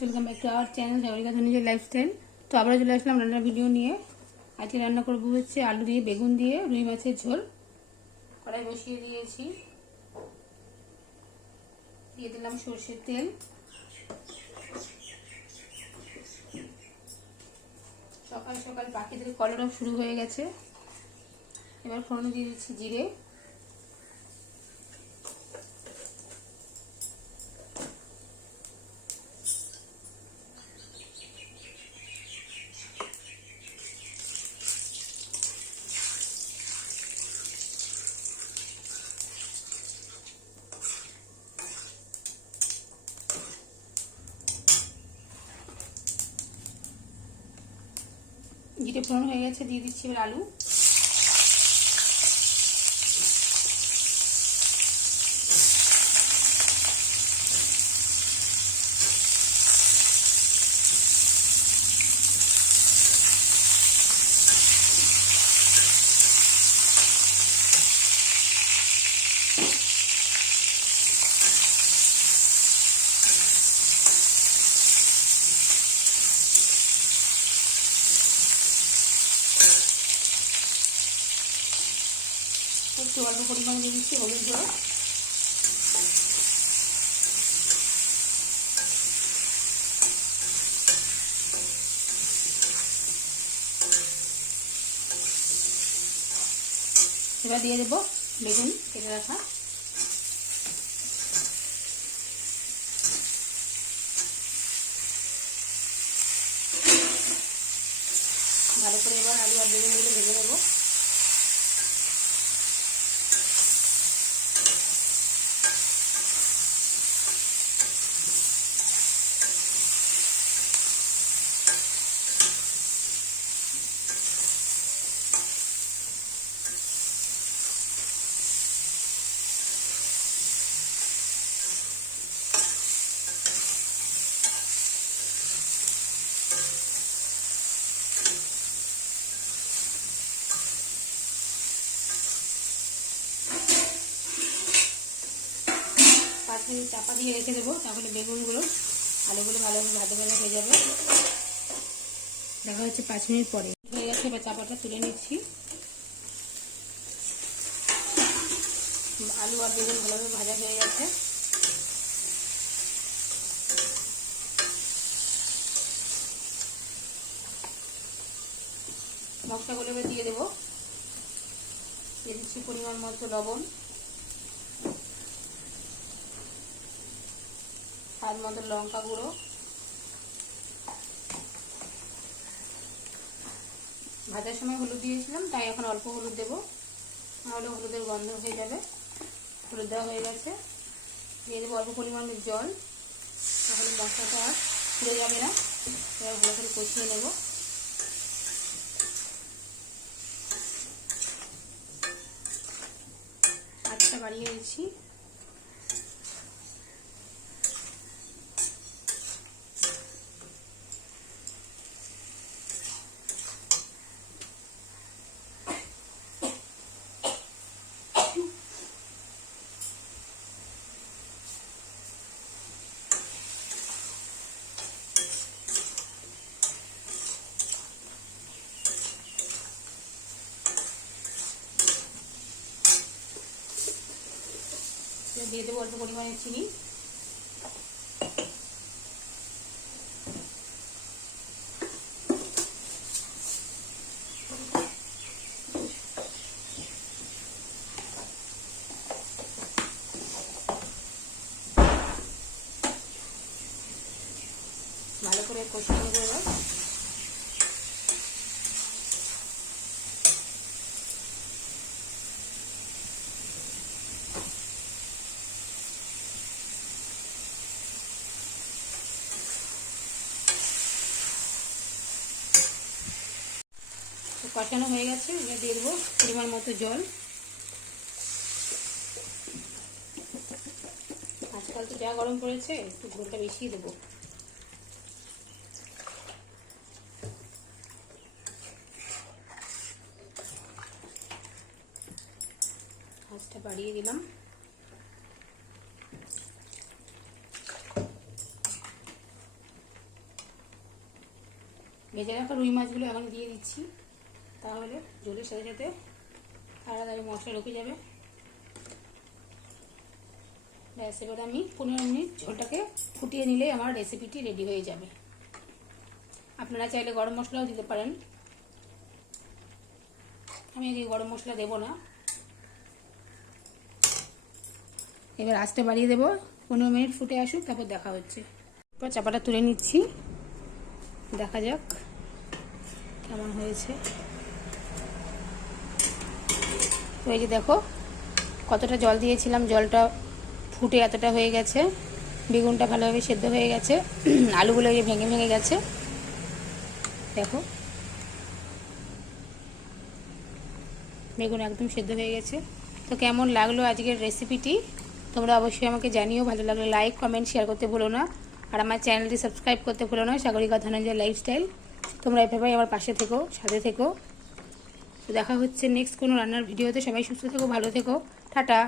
Welcome back to our channel Sagarika ধনীজের lifestyle. তো আবার চলে আসলাম রান্নার ভিডিও নিয়ে। আজকে রান্না করবো হচ্ছে আলু দিয়ে বেগুন দিয়ে রুই মাছের ঝোল। কড়াই বসিয়ে দিয়েছি, দিয়ে দিলাম সরষের তেল। সকাল সকাল পাখিদের কলরব শুরু হয়ে গেছে। এবার ফোড়নে দিয়ে দিচ্ছি জিরে, জিরে ফোড়ন হয়ে গেছে, দিয়ে দিচ্ছি এবার আলু। একটু অল্প পরিমাণে দিয়ে দিচ্ছি হলুদ গুঁড়ো, এবার দিয়ে দেবো বেগুন কেটে রাখা। ভালো করে এবার আলু আর বেগুনগুলো ভেজে নেবো। চাপা দিয়ে রেখে দেবো, তাহলে বেগুনগুলো আলুগুলো ভালোভাবে ভাজা ভাজা হয়ে যাবে। দেখা হচ্ছে 5 মিনিট পরে। হয়ে গেছে, এবার চাপাটা তুলে নিচ্ছি। আলু আর বেগুন ভালোভাবে ভাজা হয়ে গেছে। মশলাগুলো এবার দিয়ে দেবো। দিয়ে দিচ্ছি পরিমাণ মতো লবণ, স্বাদ মতো লঙ্কা গুঁড়ো, ভাজার সময় হলুদ দিয়েছিলাম, তাই এখন অল্প হলুদ দেবো, নাহলে হলুদের গন্ধ হয়ে যাবে। হলুদ দেওয়া হয়ে গেছে, দিয়ে দেবো অল্প পরিমাণে জল, তাহলে মশলাটা আর পুড়ে যাবে না। এবার ভালো করে কষিয়ে নেব। আঁচটা বাড়িয়ে দিচ্ছি। দিয়ে দেবো অল্প পরিমাণে চিনি, ভালো করে কষিয়ে নেবো। এবার কষানো হয়ে গেছে, এবার দিয়ে দেবো পরিমাণ মতো জল। আজকাল তো যা গরম পড়েছে, একটু ঝোলটা বেশি দেবো। আঁচটা বাড়িয়ে দিলাম। ভেজে রাখা রুই মাছগুলো এখন দিয়ে দিচ্ছি, তাহলে ঝোলের সাথে সাথে তাড়াতাড়ি মশলা ঢুকে যাবে। ব্যাস, এবার আমি 15 মিনিট ঝোলটাকে ফুটিয়ে নিলে আমার রেসিপিটি রেডি হয়ে যাবে। আপনারা চাইলে গরম মশলাও দিতে পারেন, আমি আজকে গরম মশলা দেব না। এবার আঁচটা বাড়িয়ে দেবো, 15 মিনিট ফুটে আসুক, তারপর দেখা হচ্ছে। এরপর চাপাটা তুলে নিচ্ছি, দেখা যাক কেমন হয়েছে। তো এই যে দেখো কতটা জল দিয়েছিলাম, জলটা ফুটে এতটা হয়ে গেছে, বেগুনটা ভালোভাবে সেদ্ধ হয়ে গেছে, আলুগুলো এই ভেঙে ভেঙে গেছে, দেখো বেগুন একদম সেদ্ধ হয়ে গেছে। তো কেমন লাগলো আজকের রেসিপিটি তোমরা অবশ্যই আমাকে জানিও। ভালো লাগলে লাইক, কমেন্ট, শেয়ার করতে ভুলো না। আর আমার চ্যানেলটি সাবস্ক্রাইব করতে ভুলো না, সাগরিকা ধনঞ্জয় লাইফস্টাইল। তোমরা এভাবেই আমার পাশে থেকো, সাথে থেকো। তো দেখা হচ্ছে নেক্সট কোনো রান্নার ভিডিওতে। সবাই সুস্থ থেকো, ভালো থেকো, টাটা।